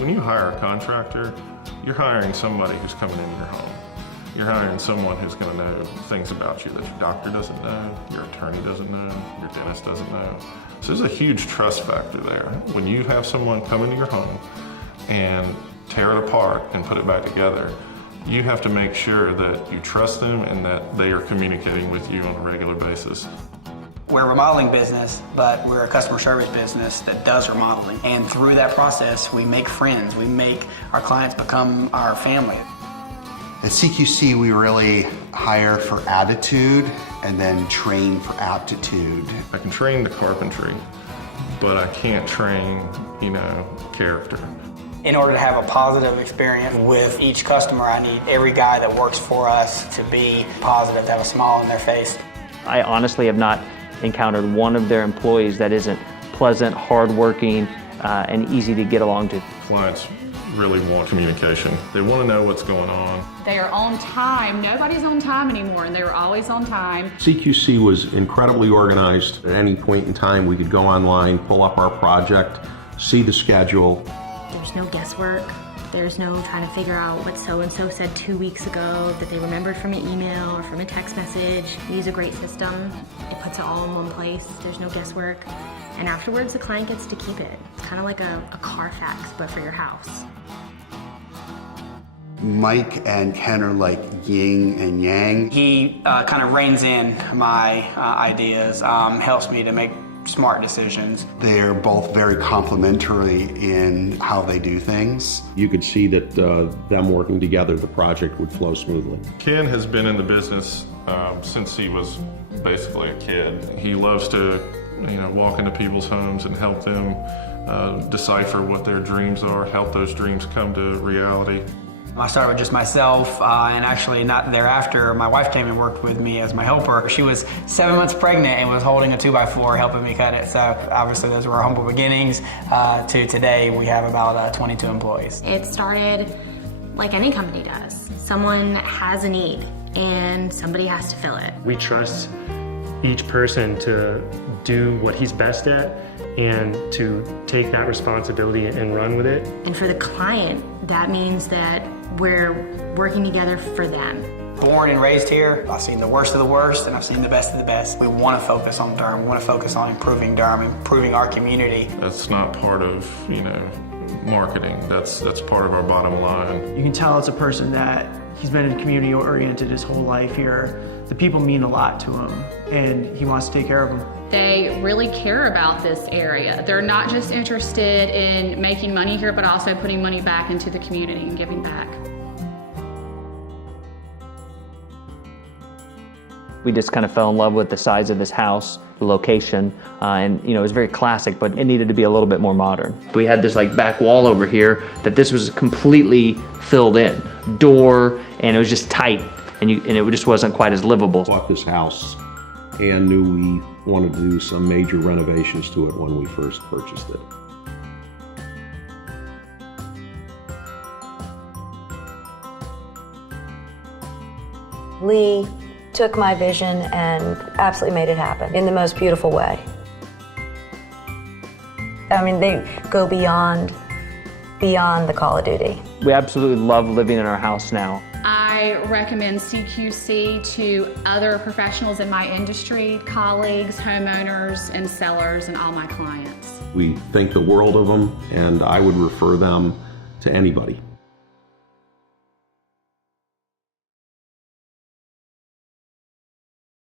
When you hire a contractor, you're hiring somebody who's coming into your home. You're hiring someone who's going to know things about you that your doctor doesn't know, your attorney doesn't know, your dentist doesn't know. So there's a huge trust factor there. When you have someone come into your home and tear it apart and put it back together, you have to make sure that you trust them and that they are communicating with you on a regular basis. We're a remodeling business, but we're a customer service business that does remodeling. And through that process, we make friends. We make our clients become our family. At CQC, we really hire for attitude and then train for aptitude. I can train the carpentry, but I can't train, character. In order to have a positive experience with each customer, I need every guy that works for us to be positive, to have a smile on their face. I honestly have not encountered one of their employees that isn't pleasant, hardworking, and easy to get along to. Clients really want communication. They want to know what's going on. They are on time. Nobody's on time anymore, and they were always on time. CQC was incredibly organized. At any point in time, we could go online, pull up our project, see the schedule. There's no guesswork. There's no trying to figure out what so-and-so said 2 weeks ago that they remembered from an email or from a text message. We use a great system. It puts it all in one place. There's no guesswork. And afterwards, the client gets to keep it. It's kind of like a Carfax, but for your house. Mike and Ken are like yin and yang. He kind of reins in my ideas, helps me to make smart decisions. They're both very complementary in how they do things. You could see that them working together, the project would flow smoothly. Ken has been in the business since he was basically a kid. He loves to walk into people's homes and help them decipher what their dreams are, help those dreams come to reality. I started with just myself, and actually not thereafter, my wife came and worked with me as my helper. She was 7 months pregnant and was holding a 2x4 helping me cut it. So obviously those were our humble beginnings. To today, we have about 22 employees. It started like any company does. Someone has a need and somebody has to fill it. We trust each person to do what he's best at and to take that responsibility and run with it. And for the client, that means that we're working together for them. Born and raised here, I've seen the worst of the worst and I've seen the best of the best. We want to focus on Durham. We want to focus on improving Durham, improving our community. That's not part of, marketing. That's part of our bottom line. You can tell it's a person that he's been community oriented his whole life here. The people mean a lot to him and he wants to take care of them. They really care about this area. They're not just interested in making money here, but also putting money back into the community and giving back. We just kind of fell in love with the size of this house, the location, and it was very classic, but it needed to be a little bit more modern. We had this back wall over here that this was completely filled in, door, and it was just tight, and it just wasn't quite as livable. Bought this house and knew we wanted to do some major renovations to it when we first purchased it. Lee took my vision and absolutely made it happen in the most beautiful way. I mean, they go beyond the Call of Duty. We absolutely love living in our house now. I recommend CQC to other professionals in my industry, colleagues, homeowners, and sellers, and all my clients. We think the world of them, and I would refer them to anybody.